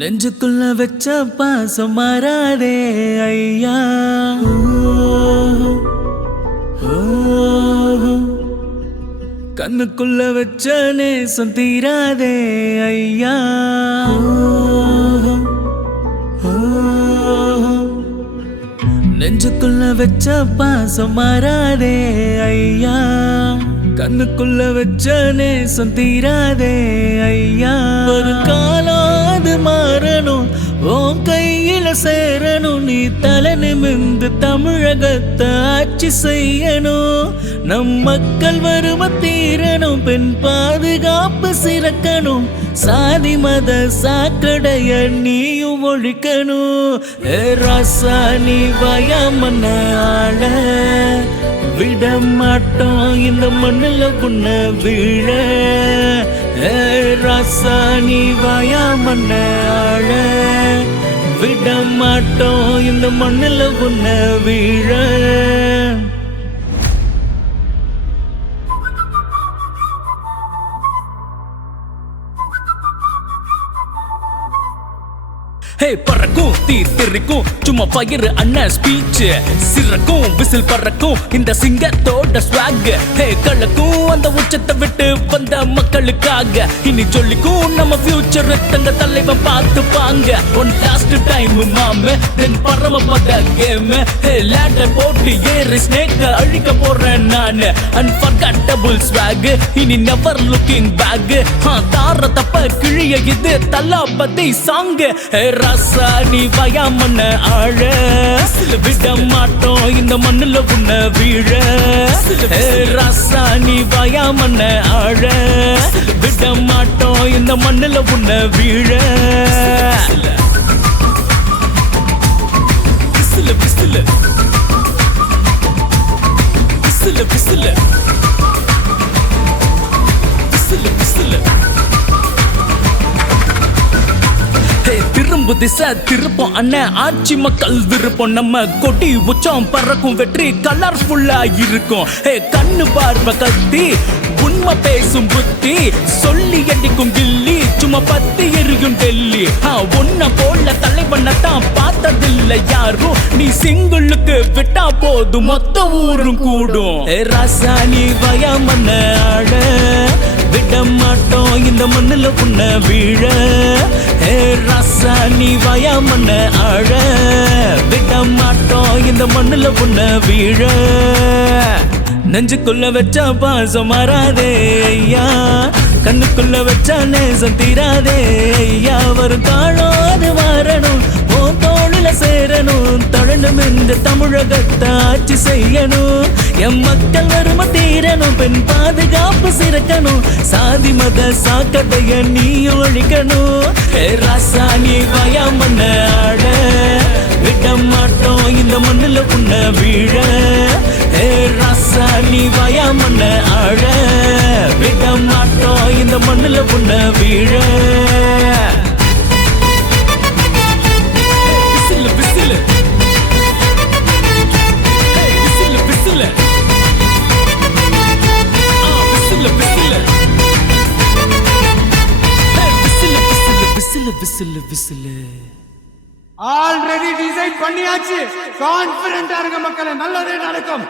நெஞ்சுக்குள்ள வச்ச பாசம் மாறாதே ஐயா. கண்ணுக்குள்ள வச்ச நேசம் தீராதே ஐயா. நெஞ்சுக்குள்ள வச்ச பாசம் மாறாதே ஐயா. கண்ணுக்குள்ள வச்ச நேசம் தீராதே ஐயா. ஒரு காலம் அது மாறணும், உன் கையில சேரணும். நீ தலை நிமிந்து தமிழகத்தை ஆட்சி செய்யணும். நம் மக்கள் வறுமை தீரணும், பெண் பாதுகாப்பு சிறக்கணும். சாதி மத சாக்கடைய நீயும் ஒழிக்கணும். ராசா நீ வயமன ஆள விட மாட்டோம், இந்த மண்ணில் புண்ண வீழ. ராசா நீ வயமன ஆள விட மாட்டோம், இந்த மண்ணில் புண்ண வீழ. ஹே பறக்கும் தீர்த்திருக்கும் சும்மா ஃபயர் அண்ணன் ஸ்பீச். சிறக்கும் விசில் பறக்கும் இந்த சிங்கத்தோட ஸ்வாக். ஹே கலக்கும் அந்த உச்சத்தை விட்டு வந்த மக்களுக்காக. இனி சொல்லிக்கும் நம்ம ஃபியூச்சர் தங்க தலைவன் பார்த்துப்பாங்க. ஒன் லாஸ்ட் டைம் மாமே தென் பரமபத கேம். ஹே லேண்ட போட்டு ஏறி ஸ்னேக் அழிக்க போறேன் நானு. அன்ஃபர்கட்டபிள் ஸ்வாக், இனி நெவர் லுக்கிங் பேக். தார தப்ப கிழிய இது தலாபதி சாங். ராசா நீ வயமன ஆழ விட மாட்டோம், இந்த மண்ணுல உன்ன வீழ. ராசா நீ வயமன ஆழ விட மாட்டோம், இந்த மண்ணுல உன்ன வீழ. விசில விசில விசில விசில விசில விசில. திரும்பு திசை திருப்போம் அண்ணன், ஆட்சி மக்கள் விருப்பம். நம்ம கொடி உச்சம் பறக்கும், வெற்றி கலர்ஃபுல்லா இருக்கும். கண்ணு பார்வை கத்தி உண்மை பேசும் புத்தி, சொல்லி அடிக்கும் கில்லி சும்மா பத்தி எரியும் டெல்லி. ஒன்ன போல தலைவனை தான் பார்த்ததில்லை யாரும். நீ சிங்கிளுக்கு விட்டா போதும் மொத்த ஊரும் கூடும். ராசா நீ வயமன ஆட விட மாட்டோம், இந்த மண்ணுல உன்ன வீழ. ராசா நீ வயமன ஆழ விட மாட்டோம், இந்த மண்ணுல உன்ன வீழ. நெஞ்சுக்குள்ள வச்ச பாசம் மாறாதே ஐயா. கண்ணுக்குள்ள வச்ச நேசம் தீராதே ஐயா. வரும் காலம் அது மாறணும், உன் தோளில சேரணும். தொடர்ந்தும் இந்த தமிழகத்தை ஆட்சி செய்யணும். என் மக்கள் வறுமை தீரணும், பெண் பாதுகாப்பு சிறக்கணும். சாதி மத சாக்கடைய நீ ஒழிக்கணும். ராசா நீ வயமன ஆட விட மாட்டோம், இந்த மண்ணுல உன்ன வீழ. ராசா நீ வயமன ஆழ விட மாட்டோம், இந்த மண்ணுல உன்ன வீழ. விசில விசில விசில விசில விசில விசில விசில விசில விசில. ஆல்ரெடி டிசைட் பண்ணியாச்சு. கான்ஃபிடென்ட்டா இருக்க மக்களே, நல்லதே நடக்கும்.